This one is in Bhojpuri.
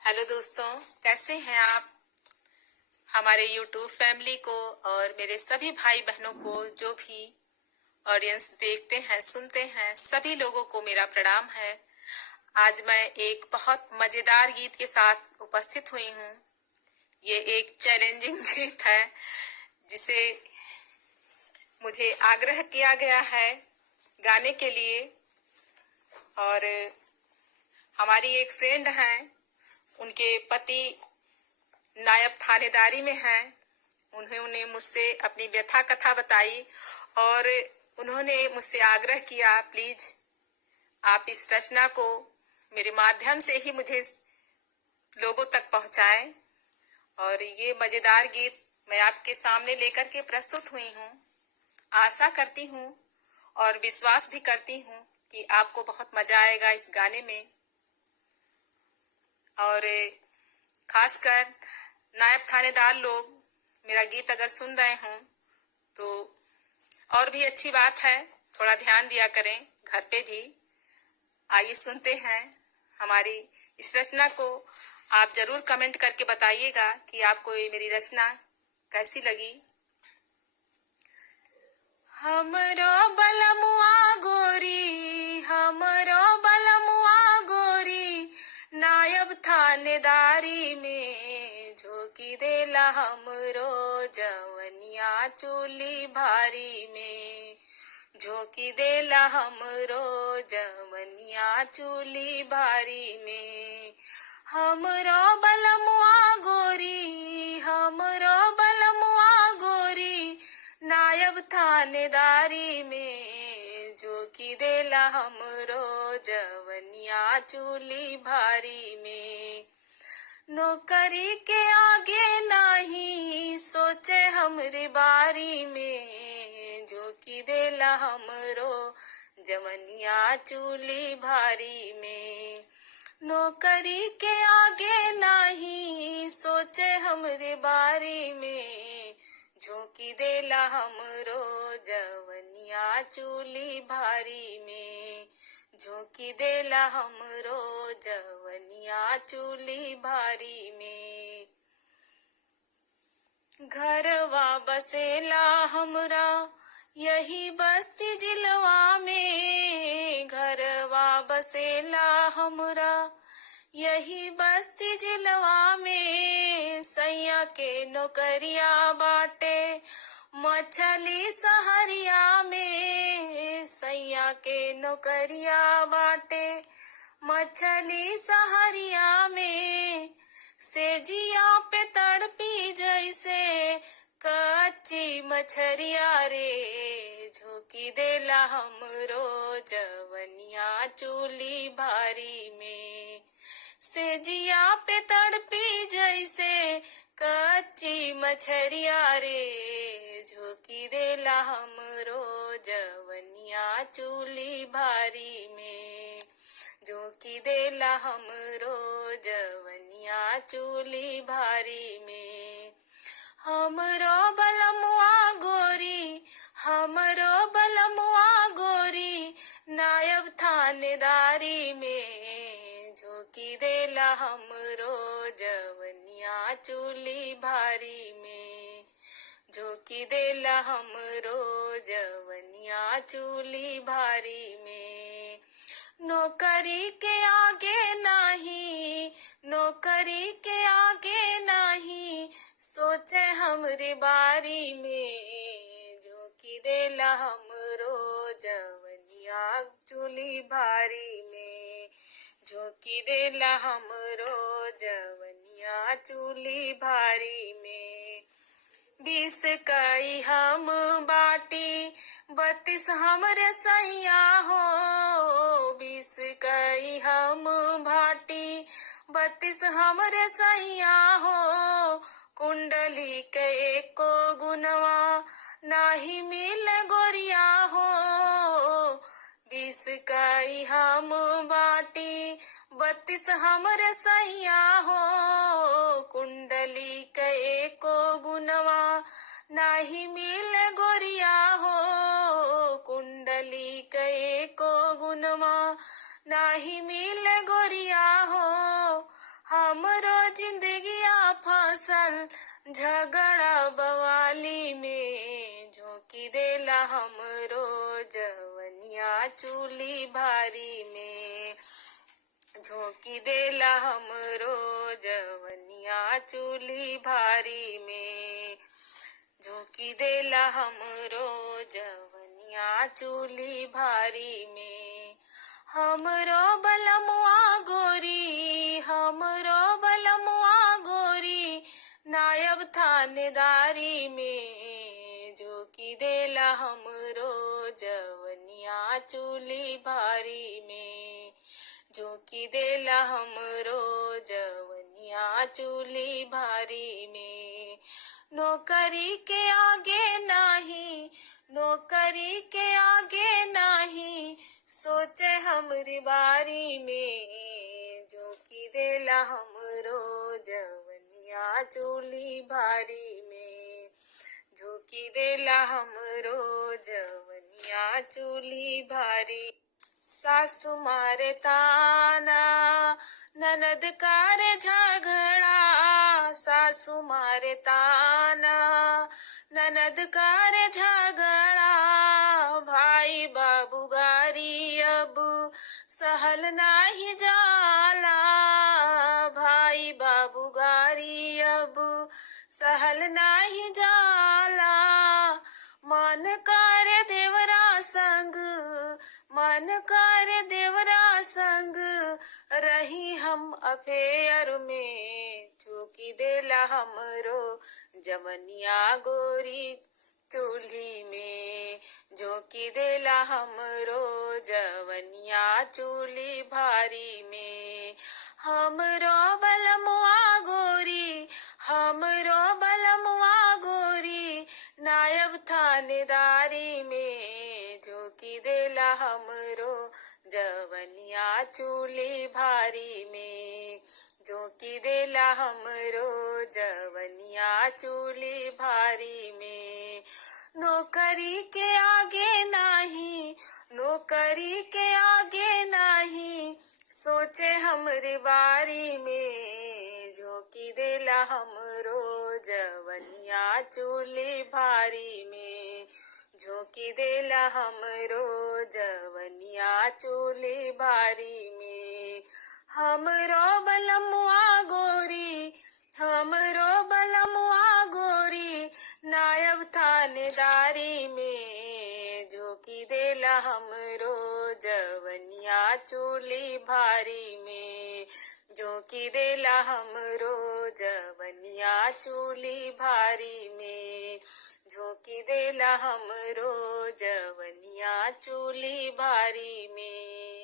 हेलो दोस्तों, कैसे हैं आप? हमारे YouTube फैमिली को और मेरे सभी भाई बहनों को, जो भी ऑडियंस देखते हैं सुनते हैं, सभी लोगों को मेरा प्रणाम है। आज मैं एक बहुत मजेदार गीत के साथ उपस्थित हुई हूँ। ये एक चैलेंजिंग गीत है जिसे मुझे आग्रह किया गया है गाने के लिए। और हमारी एक फ्रेंड हैं, उनके पति नायब थानेदारी में हैं। उन्होंने मुझसे अपनी व्यथा कथा बताई और उन्होंने मुझसे आग्रह किया, प्लीज आप इस रचना को मेरे माध्यम से ही मुझे लोगों तक पहुंचाएं। और ये मजेदार गीत मैं आपके सामने लेकर के प्रस्तुत हुई हूँ। आशा करती हूँ और विश्वास भी करती हूँ कि आपको बहुत मजा आएगा इस गाने में। और खासकर नायब थानेदार लोग मेरा गीत अगर सुन रहे हों तो और भी अच्छी बात है, थोड़ा ध्यान दिया करें घर पे भी। आइए सुनते हैं हमारी इस रचना को। आप जरूर कमेंट करके बताइएगा कि आपको ये मेरी रचना कैसी लगी। हमरो बलमुआ गोरी, हमरो बलमुआ गोरी, नायब थानेदारी में झोंकी देला हमरो जवनिया चोली भारी में, झोंकी देला हमरो जवनिया चोली भारी में। हमरो बलमुआ गोरी, हमरो बलमुआ गोरी, नायब थानेदारी में झोंकी देला हमरो जवनिया चोली भारी में। नौकरी के आगे नहीं सोचे हमरे बारी में, झोंकी देला हमरो जवनिया चोली भारी में। नौकरी के आगे नहीं सोचे हमरे बारी में, झोंकी देला हमरो जवनिया चोली भारी में, झोंकी देला हमरो जवनिया चोली भारी में। घरवा बसेला हमरा यही बस्ती जिलवा में, घरवा बसेला हमरा यही बस्ती जिलवा में। सैया के नौकरिया बाटे मछली सहरिया में, सैया के नौकरिया बाटे मछली सहरिया में। सेजिया पे तड़पी जैसे कच्ची मछरिया रे, झोंकी देला हमरो जवनिया चोली भारी में। सेजिया पे तड़पी जैसे कच्ची मछरिया रे, झोंकी देला हमरो जवनिया चोली भारी में, झोंकी देला हमरो जवनिया चोली भारी में। हमरो बलमुआ गोरी, हमरो बलमुआ गोरी, नायब थानेदारी में झोंकी देला हमरो जवनिया चोली भारी में, झोंकी देला हमरो जवनिया चोली भारी में। नौकरी के आगे नहीं, नौकरी के आगे नहीं सोचे हमरे बारी में, झोंकी देला हमरो जवनिया चोली भारी में, झोंकी देला हमरो जवनिया चोली भारी में। 20 कई हम बाटी 32 हमरे सैया हो, 20 कई हम बाटी 32 हमरे सैया हो। कुंडली के एको गुनवा नाही मिल गोरिया हो, 20 कई हम बाटी 32 हमरे सैया हो। कुंडली के एको गुनवा नाही मिल गोरिया हो, कुंडली के एको गुनवा नाही मिल गोरिया हो। हम फसल झगड़ा बवाली में, झोंकी देला हमरो जवनिया चूल्ही भारी में, झोंकी देला हमरो जवनिया चूल्ही भारी में, झोंकी देला हमरो जवनिया चूल्ही भारी में। हमरो बलमुआ गोरी, हमरो बलमुआ गोरी, नायब थानेदारी में, झोंकी देला हमरो जवनिया चूल्ही भारी में, झोंकी देला हमरो जवनिया चूल्ही भारी में। नौकरी के आगे नाही, नौकरी के आगे नाही, सोचे हमरी बारी में, झोंकी देला हमरो जवनिया चूल्ही भारी में, झोंकी देला हमरो जवनिया चूल्ही भारी। सासु मारे ताना ननद करे झगड़ा, सासु मारे ताना ननद करे झगड़ा, भाई बाबू गारी अब सहल नाही जाला, भाई बाबू गारी अब सहल नाही जाला। मन करे देवरा संग, मन करे देवरा संग, रही हम अफेयर में, झोंकी देला हमरो जवनिया गोरी चूल्ही में, झोंकी देला हमरो जवनिया चूल्ही भारी में। हमरो बलमुआ गोरी, हमरो बलमुआ गोरी, नायब थानेदारी में, झोंकी देला हमरो जवनिया चूल्ही भारी में, झोंकी देला हमरो जवनिया चूल्ही भारी में। नौकरी के आगे नाही, नौकरी के आगे नाही, सोचे हमरी बारी में, झोंकी देला हमरो जवनिया चूल्ही भारी में, झोंकी देला हमरो जवनिया चूल्ही भारी में। हमरो बलमुआ गोरी, हमरो बलमुआ गोरी, नायब थानेदारी में, झोंकी देला हमरो जवनिया चूल्ही भारी में, झोंकी देला हमरो जवनिया चूल्ही भारी में, झोंकी देला हमरो जवनिया चूल्ही भारी में।